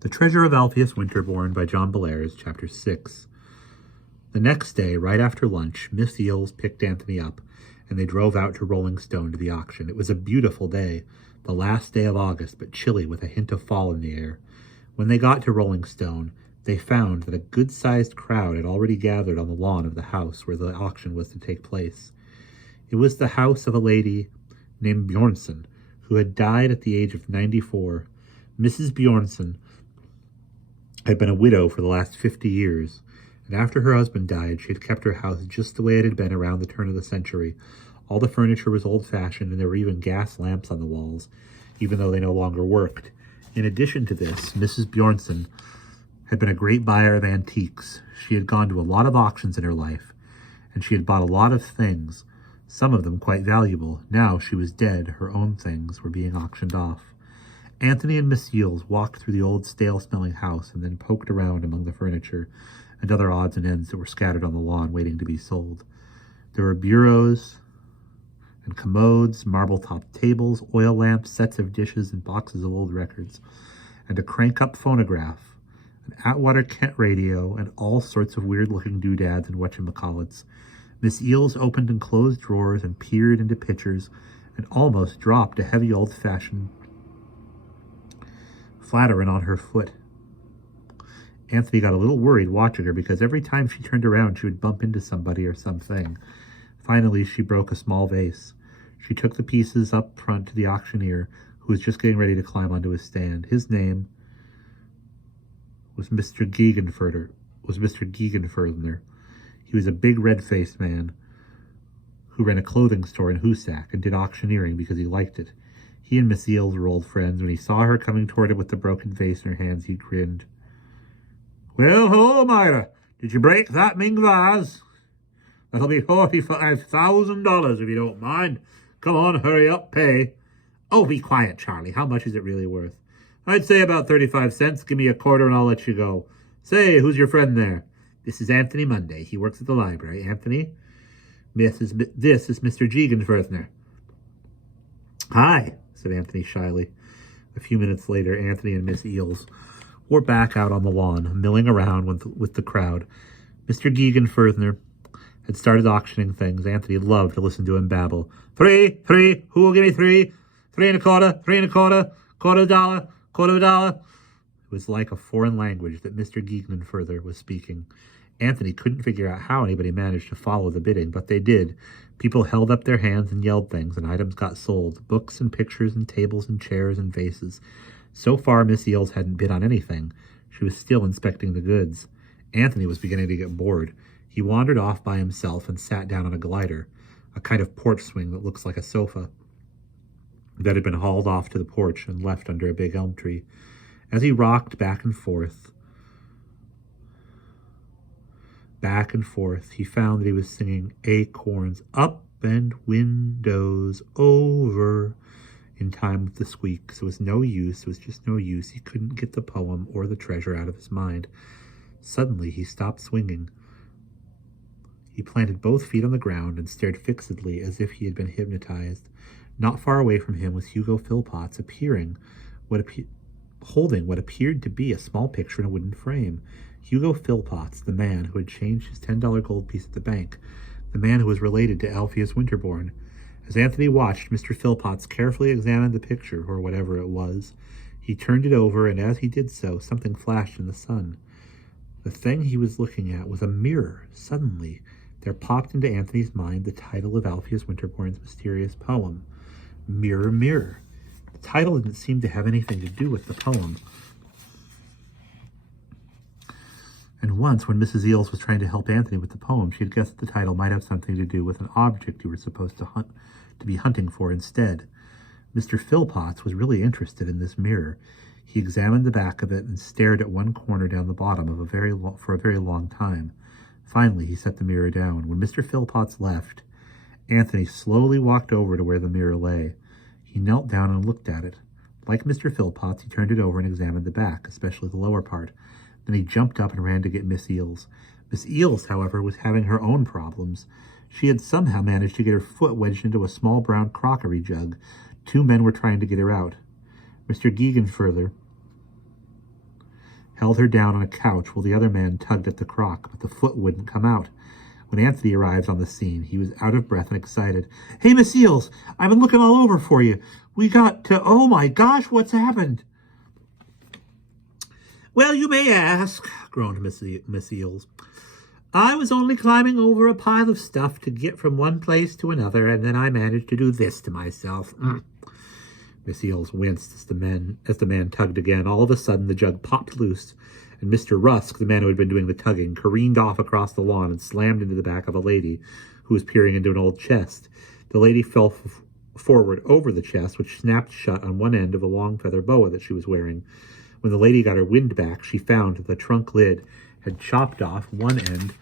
The Treasure of Alpheus Winterborn by John Bellairs, Chapter 6. The next day, right after lunch, Miss Eels picked Anthony up, and they drove out to Rolling Stone to the auction. It was a beautiful day, the last day of August, but chilly with a hint of fall in the air. When they got to Rolling Stone, they found that a good-sized crowd had already gathered on the lawn of the house where the auction was to take place. It was the house of a lady named Bjornson, who had died at the age of 94. Mrs. Bjornson had been a widow for the last 50 years, and after her husband died, she had kept her house just the way it had been around the turn of the century. All the furniture was old-fashioned, and there were even gas lamps on the walls, even though they no longer worked. In addition to this, Mrs. Bjornson had been a great buyer of antiques. She had gone to a lot of auctions in her life, and she had bought a lot of things, some of them quite valuable. Now she was dead, her own things were being auctioned off. Anthony and Miss Eels walked through the old stale-smelling house and then poked around among the furniture and other odds and ends that were scattered on the lawn waiting to be sold. There were bureaus and commodes, marble-topped tables, oil lamps, sets of dishes, and boxes of old records, and a crank-up phonograph, an Atwater Kent radio, and all sorts of weird-looking doodads and whatchamacallits. Miss Eels opened and closed drawers and peered into pictures and almost dropped a heavy old-fashioned flattering on her foot. Anthony got a little worried watching her because every time she turned around she would bump into somebody or something. Finally, she broke a small vase. She took the pieces up front to the auctioneer, who was just getting ready to climb onto his stand. His name was Mr. Gegenfurthner. He was a big red-faced man who ran a clothing store in Hoosac and did auctioneering because he liked it. He and Miss Eels were old friends. When he saw her coming toward him with the broken vase in her hands, he grinned. "Well, hello, Myra. Did you break that Ming vase? That'll be $45,000 if you don't mind. Come on, hurry up, pay." "Oh, be quiet, Charlie. How much is it really worth?" "I'd say about 35 cents. Give me a quarter and I'll let you go. Say, who's your friend there?" "This is Anthony Monday. He works at the library." "Anthony? This is Mr. Gegenfurthner." "Hi," said Anthony shyly. A few minutes later, Anthony and Miss Eels were back out on the lawn, milling around with the crowd. Mr. Gegenfurthner had started auctioning things. Anthony loved to listen to him babble. Three, who will give me three? 3 1/4, 3 1/4, $1/4, $1/4. It was like a foreign language that Mr. Gegenfurthner was speaking. Anthony couldn't figure out how anybody managed to follow the bidding, but they did. People held up their hands and yelled things, and items got sold. Books and pictures and tables and chairs and vases. So far, Miss Eels hadn't bid on anything. She was still inspecting the goods. Anthony was beginning to get bored. He wandered off by himself and sat down on a glider, a kind of porch swing that looks like a sofa, that had been hauled off to the porch and left under a big elm tree. As he rocked back and forth, he found that he was singing Acorns Up and Windows Over in time with the squeaks. It was no use. It was just no use. He couldn't get the poem or the treasure out of his mind. Suddenly, he stopped swinging. He planted both feet on the ground and stared fixedly as if he had been hypnotized. Not far away from him was Hugo Philpotts, holding what appeared to be a small picture in a wooden frame. Hugo Philpotts, the man who had changed his $10 gold piece at the bank, the man who was related to Alpheus Winterborn. As Anthony watched, Mr. Philpotts carefully examined the picture, or whatever it was. He turned it over, and as he did so, something flashed in the sun. The thing he was looking at was a mirror. Suddenly, there popped into Anthony's mind the title of Alpheus Winterborn's mysterious poem, Mirror, Mirror. The title didn't seem to have anything to do with the poem. And once, when Mrs. Eels was trying to help Anthony with the poem, she had guessed that the title might have something to do with an object you were supposed to be hunting for instead. Mr. Philpotts was really interested in this mirror. He examined the back of it and stared at one corner down the bottom for a very long time. Finally, he set the mirror down. When Mr. Philpotts left, Anthony slowly walked over to where the mirror lay. He knelt down and looked at it. Like Mr. Philpotts, he turned it over and examined the back, especially the lower part. Then he jumped up and ran to get Miss Eels. Miss Eels, however, was having her own problems. She had somehow managed to get her foot wedged into a small brown crockery jug. 2 men were trying to get her out. Mr. Gegenfurthner held her down on a couch while the other man tugged at the crock, but the foot wouldn't come out. When Anthony arrived on the scene, he was out of breath and excited. "Hey, Miss Eels, I've been looking all over for you. We got to... Oh, my gosh, what's happened?" "Well, you may ask," groaned Miss Eels. "I was only climbing over a pile of stuff to get from one place to another, and then I managed to do this to myself." Miss Eels winced as the man tugged again. All of a sudden, the jug popped loose, and Mr. Rusk, the man who had been doing the tugging, careened off across the lawn and slammed into the back of a lady who was peering into an old chest. The lady fell forward over the chest, which snapped shut on one end of a long feather boa that she was wearing. When the lady got her wind back, she found that the trunk lid had chopped off one end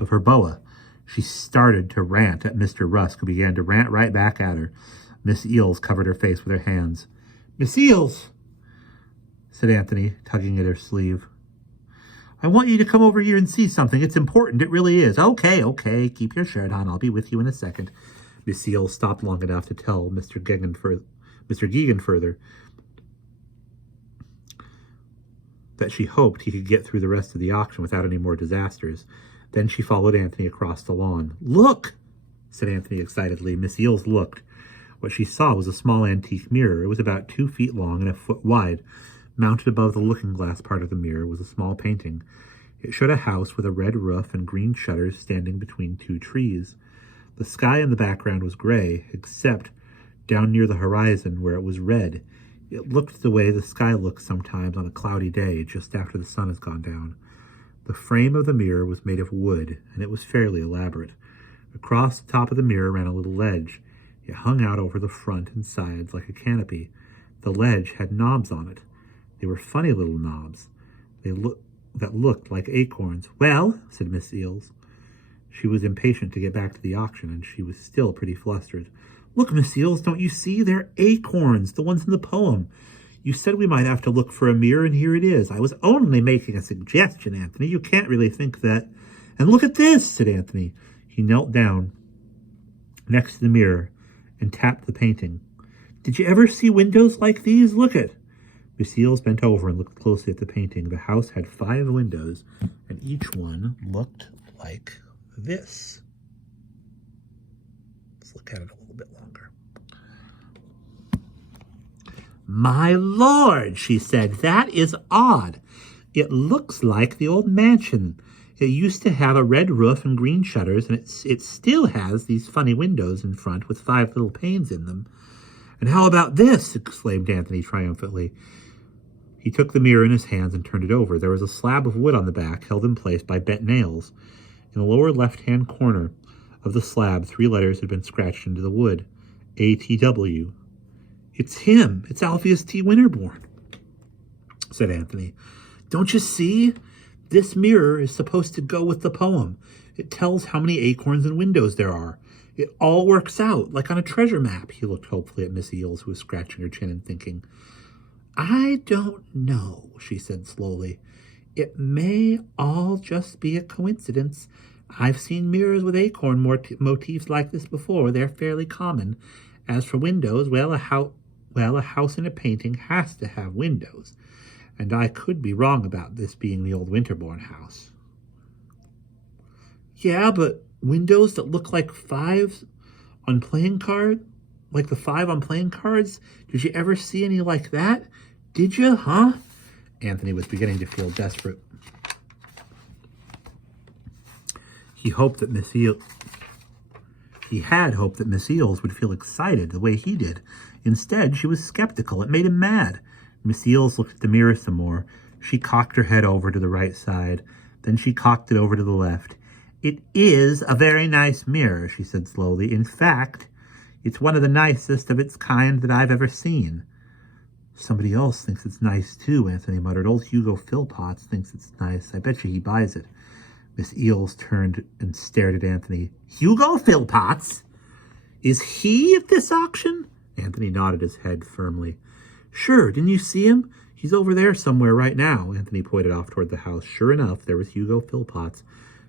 of her boa. She started to rant at Mr. Rusk, who began to rant right back at her. Miss Eels covered her face with her hands. "Miss Eels," said Anthony, tugging at her sleeve, "I want you to come over here and see something. It's important. It really is." Okay. Keep your shirt on. I'll be with you in a second." Miss Eels stopped long enough to tell Mr. Geegan further that she hoped he could get through the rest of the auction without any more disasters. Then she followed Anthony across the lawn. "Look," said Anthony excitedly. Miss Eels looked. What she saw was a small antique mirror. It was about 2 feet long and a foot wide. Mounted above the looking-glass part of the mirror was a small painting. It showed a house with a red roof and green shutters standing between 2 trees. The sky in the background was gray, except down near the horizon where it was red. It looked the way the sky looks sometimes on a cloudy day just after the sun has gone down. The frame of the mirror was made of wood, and it was fairly elaborate. Across the top of the mirror ran a little ledge. It hung out over the front and sides like a canopy. The ledge had knobs on it. They were funny little knobs. That looked like acorns. "Well," said Miss Eels. She was impatient to get back to the auction, and she was still pretty flustered. "Look, Miss Eels, don't you see? They're acorns, the ones in the poem. You said we might have to look for a mirror, and here it is. I was only making a suggestion, Anthony. You can't really think that..." "And look at this," said Anthony. He knelt down next to the mirror and tapped the painting. "Did you ever see windows like these? Look at..." Miss Eels bent over and looked closely at the painting. The house had 5 windows, and each one looked like this. Let's look at it a little bit longer. "My lord," she said, "that is odd. It looks like the old mansion. It used to have a red roof and green shutters, and it still has these funny windows in front with 5 little panes in them." "And how about this?" exclaimed Anthony triumphantly. He took the mirror in his hands and turned it over. There was a slab of wood on the back, held in place by bent nails. In the lower left-hand corner of the slab, 3 letters had been scratched into the wood. ATW. "It's him. It's Alpheus T. Winterborn," said Anthony. "Don't you see? This mirror is supposed to go with the poem. It tells how many acorns and windows there are. It all works out, like on a treasure map." He looked hopefully at Miss Eels, who was scratching her chin and thinking. "I don't know," she said slowly. "It may all just be a coincidence. I've seen mirrors with acorn motifs like this before. They're fairly common. As for windows, well, a house in a painting has to have windows. And I could be wrong about this being the old Winterborn house." "Yeah, but windows that look like 5s on playing card, like the 5 on playing cards? Did you ever see any like that? Did you, huh?" Anthony was beginning to feel desperate. He had hoped that Miss Eels would feel excited the way he did. Instead, she was skeptical. It made him mad. Miss Eels looked at the mirror some more. She cocked her head over to the right side. Then she cocked it over to the left. "It is a very nice mirror," she said slowly. "In fact, it's one of the nicest of its kind that I've ever seen." "Somebody else thinks it's nice, too," Anthony muttered. "Old Hugo Philpotts thinks it's nice. I bet you he buys it." Miss Eels turned and stared at Anthony. "Hugo Philpotts? Is he at this auction?" Anthony nodded his head firmly. "Sure, didn't you see him? He's over there somewhere right now." Anthony pointed off toward the house. Sure enough, there was Hugo Philpotts,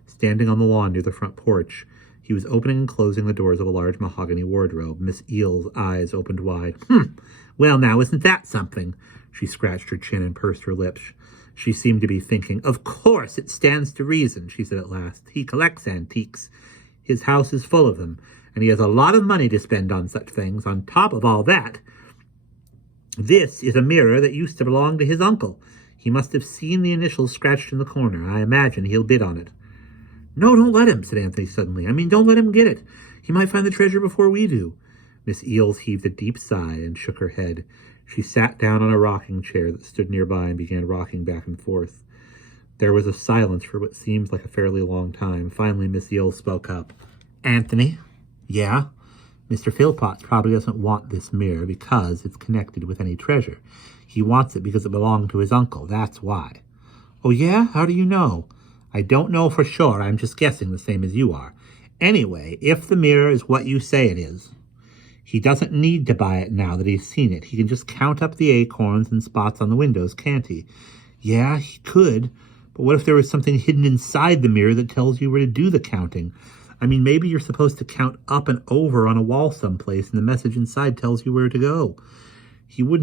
standing on the lawn near the front porch. He was opening and closing the doors of a large mahogany wardrobe. Miss Eels' eyes opened wide. Well, now, isn't that something?" She scratched her chin and pursed her lips. She seemed to be thinking. Of course, it stands to reason, she said at last. He collects antiques. His house is full of them, and he has a lot of money to spend on such things. On top of all that, this is a mirror that used to belong to his uncle. He must have seen the initials scratched in the corner. I imagine he'll bid on it. No, don't let him, said Anthony suddenly. I mean, don't let him get it. He might find the treasure before we do. Miss Eels heaved a deep sigh and shook her head. She sat down on a rocking chair that stood nearby and began rocking back and forth. There was a silence for what seemed like a fairly long time. Finally, Miss Eels spoke up. Anthony? Yeah? Mr. Philpotts probably doesn't want this mirror because it's connected with any treasure. He wants it because it belonged to his uncle. That's why. Oh, yeah? How do you know? I don't know for sure. I'm just guessing the same as you are. Anyway, if the mirror is what you say it is, he doesn't need to buy it now that he's seen it. He can just count up the acorns and spots on the windows, can't he? Yeah, he could. But what if there was something hidden inside the mirror that tells you where to do the counting? I mean, maybe you're supposed to count up and over on a wall someplace, and the message inside tells you where to go. He would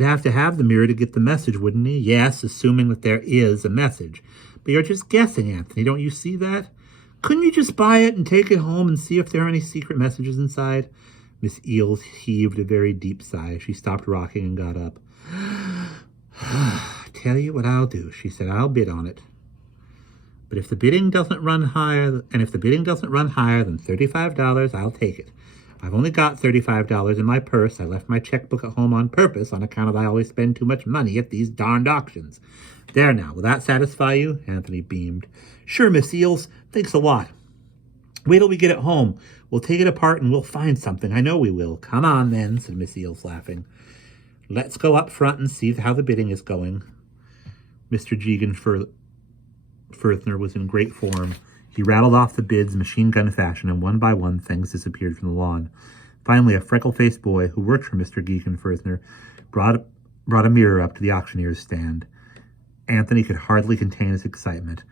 have to have the mirror to get the message, wouldn't he? Yes, assuming that there is a message. But you're just guessing, Anthony. Don't you see that? Couldn't you just buy it and take it home and see if there are any secret messages inside? Miss Eels heaved a very deep sigh. She stopped rocking and got up. Tell you what I'll do, she said. I'll bid on it. But if the bidding doesn't run higher, than $35, I'll take it. I've only got $35 in my purse. I left my checkbook at home on purpose on account of I always spend too much money at these darned auctions. There now, will that satisfy you? Anthony beamed. Sure, Miss Eels. Thanks a lot. Wait till we get it home. We'll take it apart and we'll find something. I know we will. Come on then, said Miss Eels, laughing. Let's go up front and see how the bidding is going. Mr. Firthner was in great form. He rattled off the bids machine gun fashion, and one by one things disappeared from the lawn. Finally, a freckle-faced boy who worked for Mr. Firthner brought a mirror up to the auctioneer's stand. Anthony could hardly contain his excitement.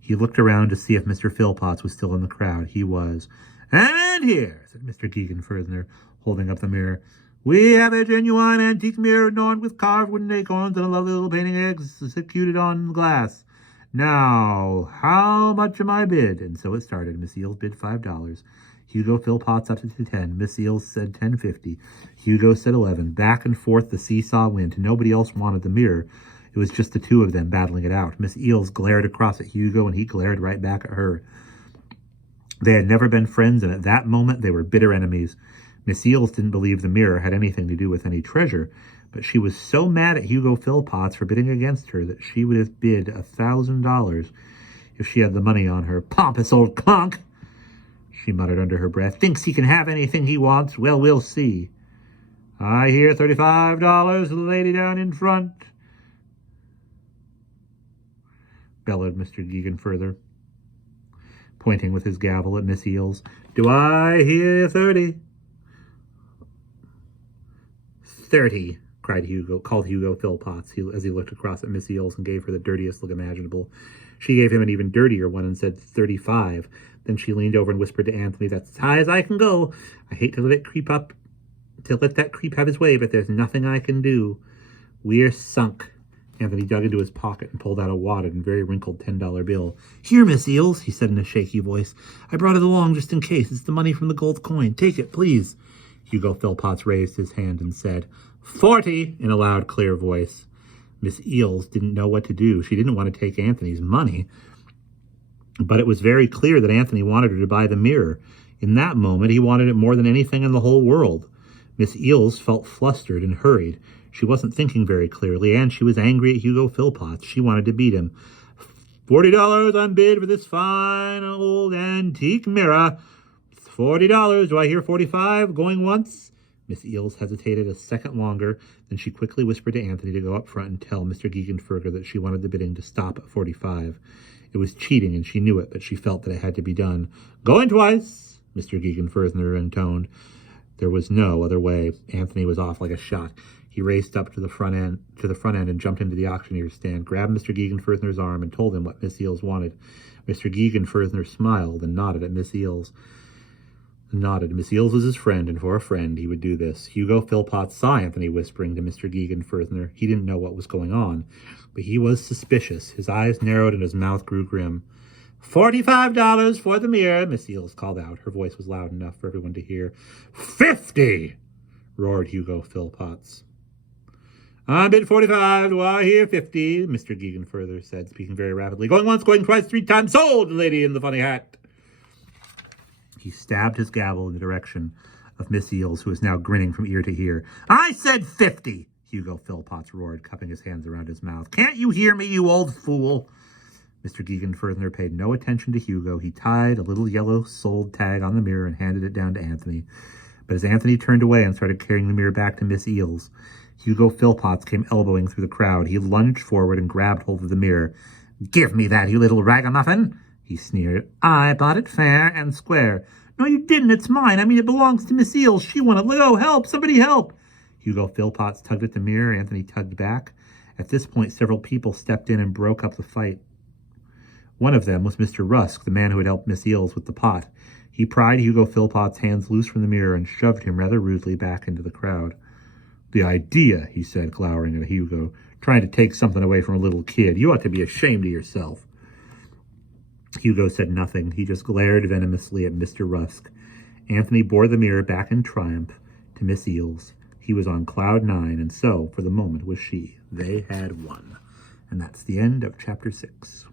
He looked around to see if Mr. Philpotts was still in the crowd. He was. And here, said Mr. Firthner, holding up the mirror, we have a genuine antique mirror adorned with carved wooden acorns and a lovely little painting eggs executed on glass. Now, how much am I bid? And so it started. Miss Eels bid $5. Hugo Philpotts up to 10. Miss Eels said $10.50. Hugo said 11. Back and forth the seesaw went. Nobody else wanted the mirror. It was just the two of them battling it out. Miss Eels glared across at Hugo, and he glared right back at her. They had never been friends, and at that moment they were bitter enemies. Miss Eels didn't believe the mirror had anything to do with any treasure, but she was so mad at Hugo Philpotts for bidding against her that she would have bid $1,000 if she had the money on her. Pompous old conk, she muttered under her breath. Thinks he can have anything he wants. Well, we'll see. I hear $35 to the lady down in front, bellowed Mr. Further, pointing with his gavel at Miss Eels. Do I hear 30? 30, called Hugo Philpotts as he looked across at Miss Eels and gave her the dirtiest look imaginable. She gave him an even dirtier one and said 35. Then she leaned over and whispered to Anthony, that's as high as I can go. I hate to let that creep have his way, but there's nothing I can do. We're sunk. Anthony dug into his pocket and pulled out a wadded and very wrinkled $10 bill. Here, Miss Eels, he said in a shaky voice. I brought it along just in case. It's the money from the gold coin. Take it, please. Hugo Philpotts raised his hand and said, 40, in a loud, clear voice. Miss Eels didn't know what to do. She didn't want to take Anthony's money, but it was very clear that Anthony wanted her to buy the mirror. In that moment, he wanted it more than anything in the whole world. Miss Eels felt flustered and hurried. She wasn't thinking very clearly, and she was angry at Hugo Philpotts. She wanted to beat him. $40 on bid for this fine old antique mirror. $40. Do I hear 45? Going once? Miss Eels hesitated a second longer. Then she quickly whispered to Anthony to go up front and tell Mr. Gegenferger that she wanted the bidding to stop at 45. It was cheating, and she knew it, but she felt that it had to be done. Going twice, Mr. Gegenferger intoned. There was no other way. Anthony was off like a shot. He raced up to the front end and jumped into the auctioneer's stand, grabbed Mr. Gegenferger's arm, and told him what Miss Eels wanted. Mr. Gegenferger smiled and nodded at Miss Eels. nodded. Miss Eels was his friend, and for a friend he would do this. Hugo Philpotts saw Anthony whispering to Mr. Gegenfurthner. He didn't know what was going on, but he was suspicious. His eyes narrowed and his mouth grew grim. $45 for the mirror, Miss Eels called out. Her voice was loud enough for everyone to hear. 50! roared Hugo Philpotts. I bid 45, do I hear 50? Mr. Gegenfurther said, speaking very rapidly. Going once, going twice, 3 times, sold, the lady in the funny hat. He stabbed his gavel in the direction of Miss Eels, who was now grinning from ear to ear. I said 50, Hugo Philpotts roared, cupping his hands around his mouth. Can't you hear me, you old fool? Mr. Gegenfurthner paid no attention to Hugo. He tied a little yellow sold tag on the mirror and handed it down to Anthony. But as Anthony turned away and started carrying the mirror back to Miss Eels, Hugo Philpotts came elbowing through the crowd. He lunged forward and grabbed hold of the mirror. Give me that, you little ragamuffin, he sneered. I bought it fair and square. No, you didn't. It's mine. I mean, it belongs to Miss Eels. She won it. Oh, help. Somebody help. Hugo Philpotts tugged at the mirror. Anthony tugged back. At this point, several people stepped in and broke up the fight. One of them was Mr. Rusk, the man who had helped Miss Eels with the pot. He pried Hugo Philpotts' hands loose from the mirror and shoved him rather rudely back into the crowd. The idea, he said, glowering at Hugo, trying to take something away from a little kid. You ought to be ashamed of yourself. Hugo said nothing. He just glared venomously at Mr. Rusk. Anthony bore the mirror back in triumph to Miss Eels. He was on cloud 9, and so, for the moment, was she. They had won. And that's the end of chapter 6.